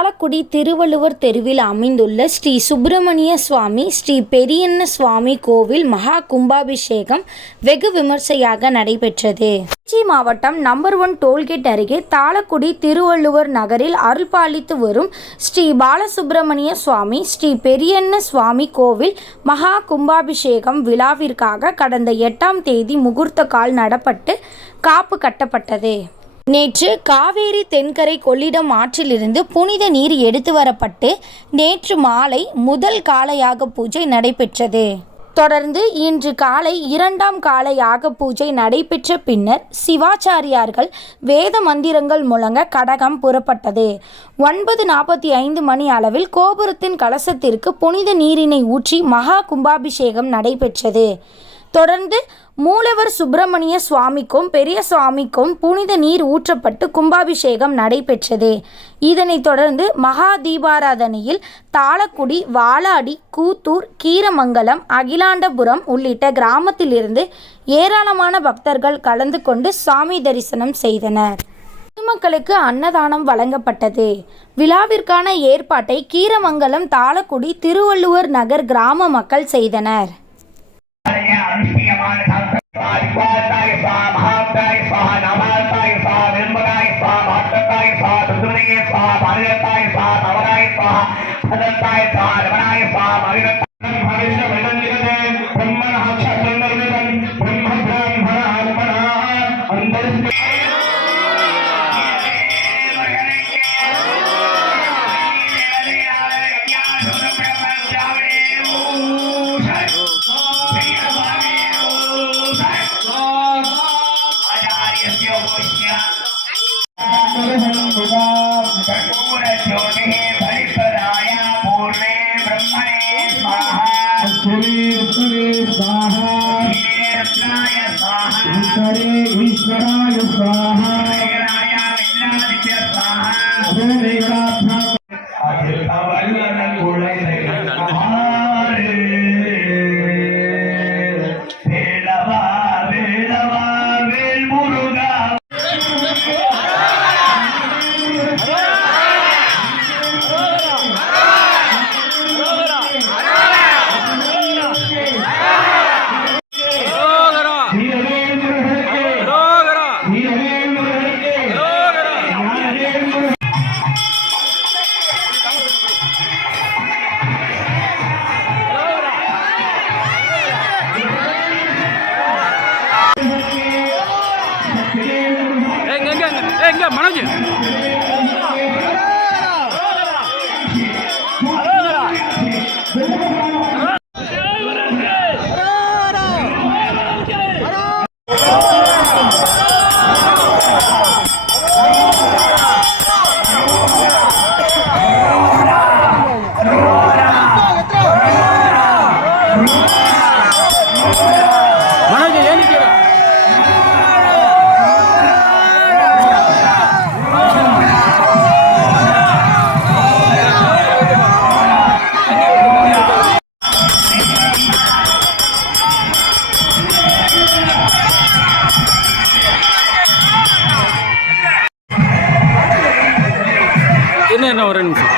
தாளக்குடி திருவள்ளுவர் தெருவில் அமைந்துள்ள ஸ்ரீ சுப்பிரமணிய சுவாமி ஸ்ரீ பெரியண்ண சுவாமி கோவில் மகா கும்பாபிஷேகம் வெகு விமர்சையாக நடைபெற்றது. திருச்சி மாவட்டம் நம்பர் 1 டோல்கேட் அருகே தாளக்குடி திருவள்ளுவர் நகரில் அருள்பாலித்து வரும் ஸ்ரீ பாலசுப்பிரமணிய சுவாமி ஸ்ரீ பெரியண்ண சுவாமி கோவில் மகா கும்பாபிஷேகம் விழாவிற்காக கடந்த 8ஆம் தேதி முகூர்த்த கால் நடப்பட்டு காப்பு கட்டப்பட்டது. நேற்று காவேரி தென்கரை கொள்ளிடம் ஆற்றிலிருந்து புனித நீர் எடுத்து வரப்பட்டு நேற்று மாலை முதல் கால யாக பூஜை நடைபெற்றது. தொடர்ந்து இன்று காலை 2ஆம் கால யாக பூஜை நடைபெற்ற பின்னர் சிவாச்சாரியார்கள் வேத மந்திரங்கள் முழங்க கடகம் புறப்பட்டது. 9:45 மணி அளவில் கோபுரத்தின் கலசத்திற்கு புனித நீரினை ஊற்றி மகா கும்பாபிஷேகம் நடைபெற்றது. தொடர்ந்து மூலவர் சுப்பிரமணிய சுவாமிக்கும் பெரிய சுவாமிக்கும் புனித நீர் ஊற்றப்பட்டு கும்பாபிஷேகம் நடைபெற்றது. இதனைத் தொடர்ந்து மகா தீபாராதனையில் தாளக்குடி, வாளாடி, கூத்தூர், கீரமங்கலம், அகிலாண்டபுரம் உள்ளிட்ட கிராமத்திலிருந்து ஏராளமான பக்தர்கள் கலந்து கொண்டு சாமி தரிசனம் செய்தனர். பொதுமக்களுக்கு அன்னதானம் வழங்கப்பட்டது. விழாவிற்கான ஏற்பாட்டை கீரமங்கலம், தாளக்குடி, திருவள்ளுவர் நகர் கிராம மக்கள் செய்தனர். மனோஜ் என்ன ஒரு நிமிஷம்.